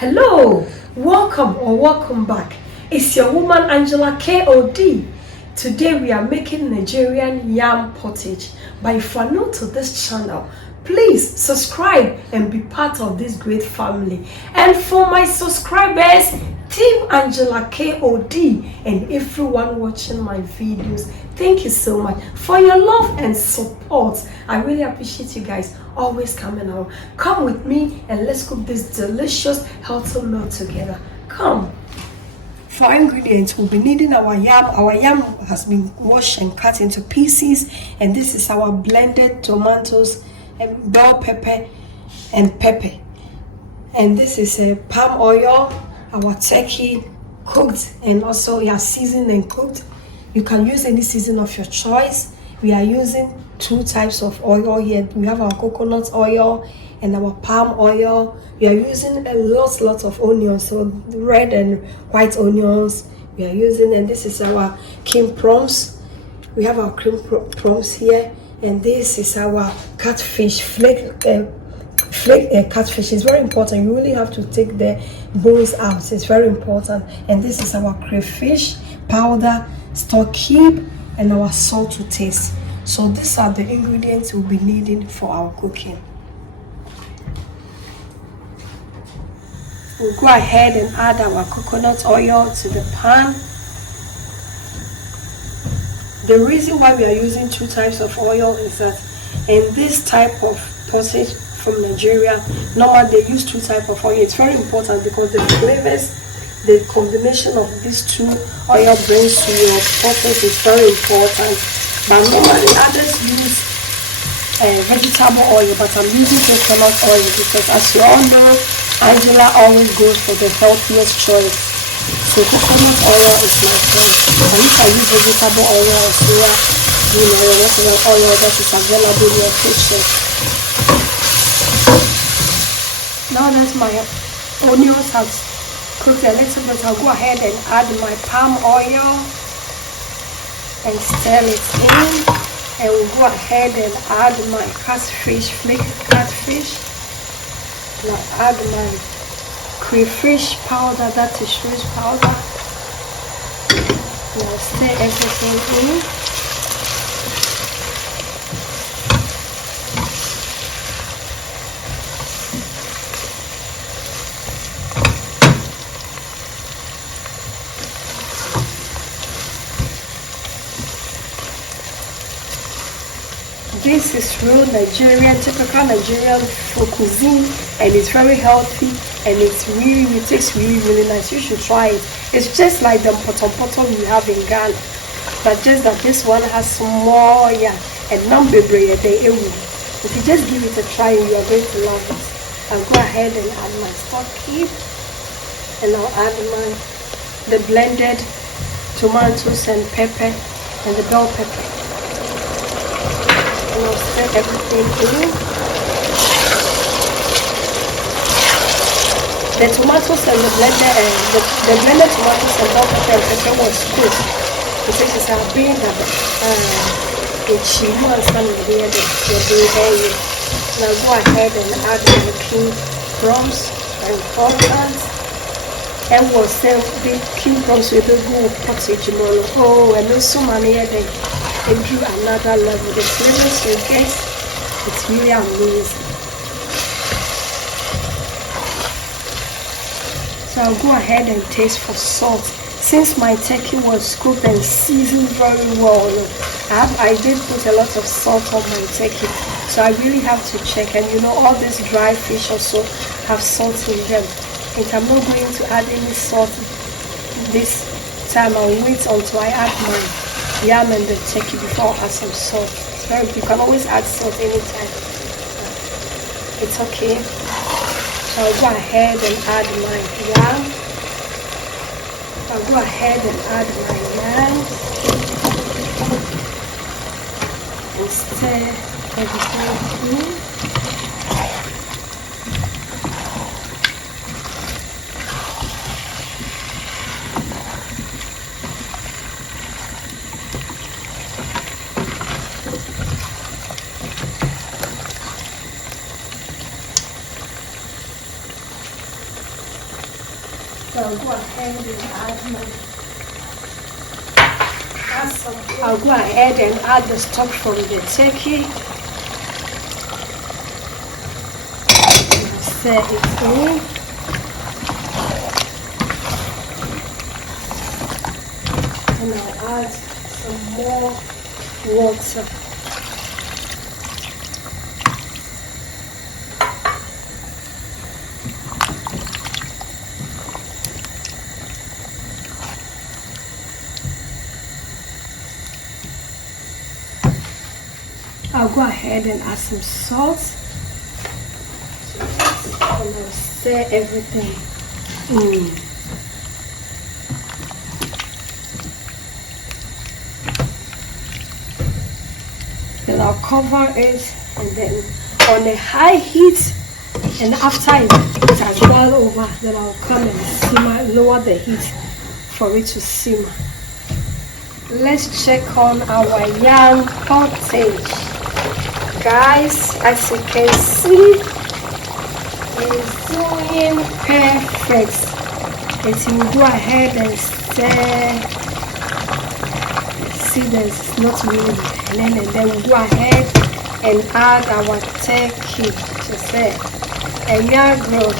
Hello, welcome back. It's your woman Angela KOD. Today we are making Nigerian yam pottage. But if you are new to this channel, please subscribe and be part of this great family. And for my subscribers, Team Angela KOD and everyone watching my videos, thank you so much for your love and support. I really appreciate you guys always coming out. Come with me and let's cook this delicious healthy meal together. Come. For ingredients, we'll be needing our yam. Our yam has been washed and cut into pieces, and this is our blended tomatoes and bell pepper and pepper. And this is a palm oil, our turkey cooked and also seasoned and cooked. You can use any season of your choice. We are using two types of oil here. We have our coconut oil and our palm oil. We are using a lot of onions, so red and white onions we are using. And this is our king prawns. We have our cream prawns here, and this is our catfish flaked catfish. Is very important. You really have to take the bones out. It's very important. And this is our crayfish powder, stock cube, and our salt to taste. So these are the ingredients we'll be needing for our cooking. We'll go ahead and add our coconut oil to the pan. The reason why we are using two types of oil is that in this type of pottage from Nigeria, normally they use two types of oil. It's very important because the flavors, the combination of these two oil brings to your pottage is very important. But normally others use vegetable oil, but I'm using coconut oil because, as you all know, Angela always goes for the healthiest choice. So coconut oil is my friend. And if I use vegetable oil or soya, whatever oil that is available in your kitchen. Now that my onions have cooked a little bit, I'll go ahead and add my palm oil and stir it in. And we'll go ahead and add my catfish, flaked catfish. And I'll add my crayfish powder, that is fish powder. And I'll stir everything in. This is real Nigerian, typical Nigerian food cuisine, and it's very healthy, and it tastes really nice. You should try it. It's just like the potom you have in Ghana, but just that this one has more and non-bebre. If you just give it a try, you are going to love it. I'll go ahead and add my stock cube, and I'll add the blended tomatoes and pepper and the bell pepper. And I'll stir everything in. The tomatoes and the blended tomatoes and bell pepper and pepper was cooked. Because it's a being that it's and some of the other. Now go ahead and add the king prawns and prawns. And we'll serve the king prawns with a good pottage. Oh, and also money and do another level. The flavors you get, it's really amazing. So I'll go ahead and taste for salt. Since my turkey was cooked and seasoned very well, I did put a lot of salt on my turkey. So I really have to check. And all this dry fish also have salt in them. And I'm not going to add any salt this time. I'll wait until I add my yam and the turkey before I add some salt. You can always add salt anytime. It's okay. So I'll go ahead and add my yam. I'll go ahead and add my yam and stir everything in. I'll go ahead and I'll go ahead and add the stock from the turkey. Set it in. And I'll add some more water. I'll go ahead and add some salt. And I'll stir everything in. Then I'll cover it and then on a high heat, and after it has boiled over, then I'll come and simmer, lower the heat for it to simmer. Let's check on our yam pottage. Guys, as you can see, it's doing perfect. It will go ahead and stir. See, there's not really, and then we'll go ahead and add our turkey. And now grow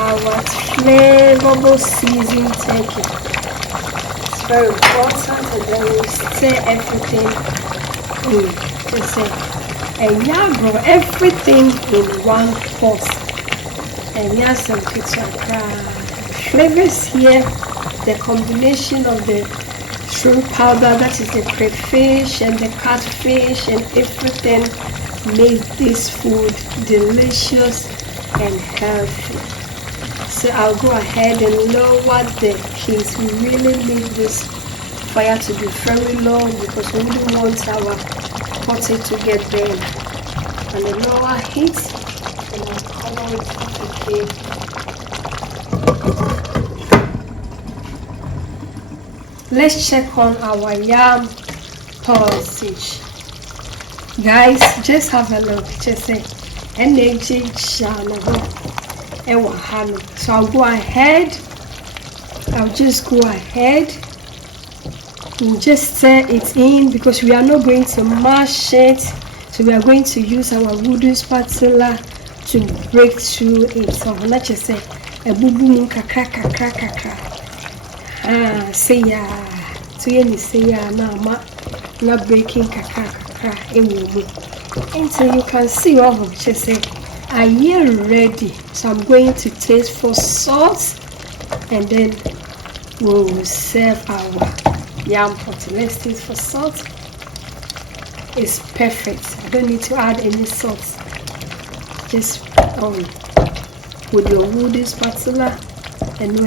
our flavorful seasoned turkey. It's very important, and then we stir everything in. And now grow everything in one pot. And here's some picture flavors here. The combination of the shrimp powder, that is the crayfish and the catfish and everything, made this food delicious and healthy. So I'll go ahead and lower the heat. We really need this fire to be very low because we don't want our pottage to get burned. On the lower heat, and I'll cover it again. Let's check on our yam pottage. Guys, just have a look. Just say energy channel. So I'll go ahead. I'll just go ahead and just stir it in because we are not going to mash it. So we are going to use our wooden spatula to break through it. So let's just say a boo boo kakra kakra kakra. Say ya. So you say ya na breaking kakra kakra. And so you can see over just say are you ready? So I'm going to taste for salt and then we'll serve our yam pottage. Let's taste for salt. It's perfect. I don't need to add any salt. Just with your wooden spatula and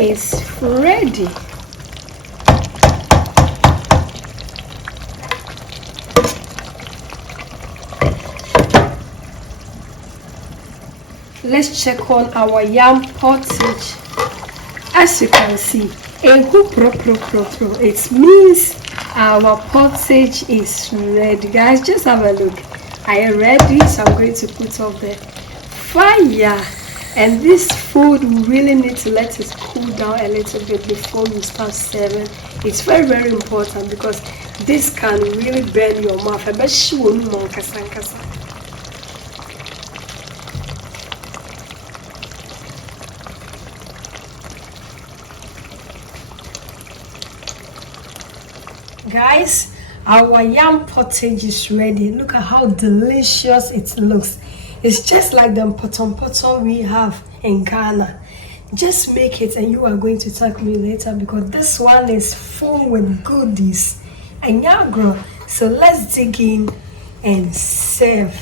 it's ready. Let's check on our yam pottage. As you can see, it means our pottage is ready. Guys, just have a look. I am ready, so I'm going to put off the fire. And this food, we really need to let it cool down a little bit before you start serving. It's very, very important because this can really burn your mouth. Guys, our yam pottage is ready. Look at how delicious it looks. It's just like the potom we have in Ghana. Just make it and you are going to thank me later because this one is full with goodies and yagro. So let's dig in and serve.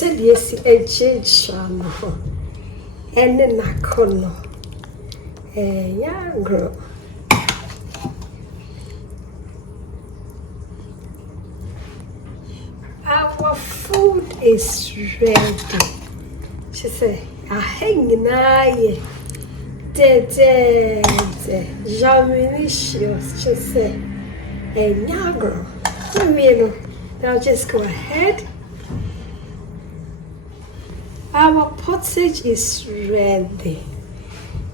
said yes, a chano. And then I could yeah, girl. Our food is ready. She said, I hang na Jaminicious. She said, and yeah, girl. Now just go ahead. Our pottage is ready.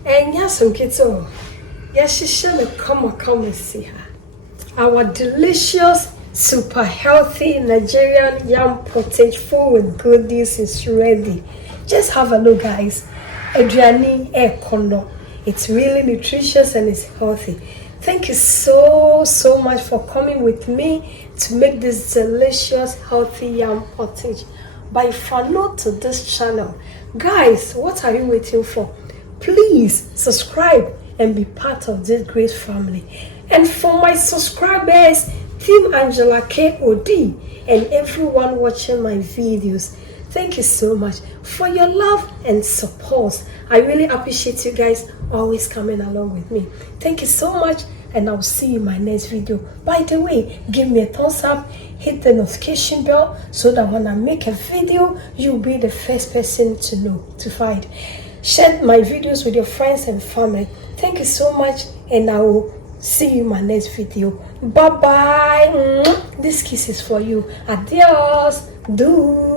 And yes, some kids, oh, yes, she should come and see her. Our delicious, super healthy Nigerian yam pottage full with goodies is ready. Just have a look, guys. Adriani Ekono. It's really nutritious and it's healthy. Thank you so much for coming with me to make this delicious, healthy yam pottage. But if you're not to this channel, guys, what are you waiting for? Please subscribe and be part of this great family. And for my subscribers, Team Angela KOD, and everyone watching my videos, thank you so much for your love and support. I really appreciate you guys always coming along with me. Thank you so much, and I'll see you in my next video. By the way, give me a thumbs up, hit the notification bell so that when I make a video, you'll be the first person to notified. Share my videos with your friends and family. Thank you so much, and I will see you in my next video. Bye bye. This kiss is for you. Adios. Do.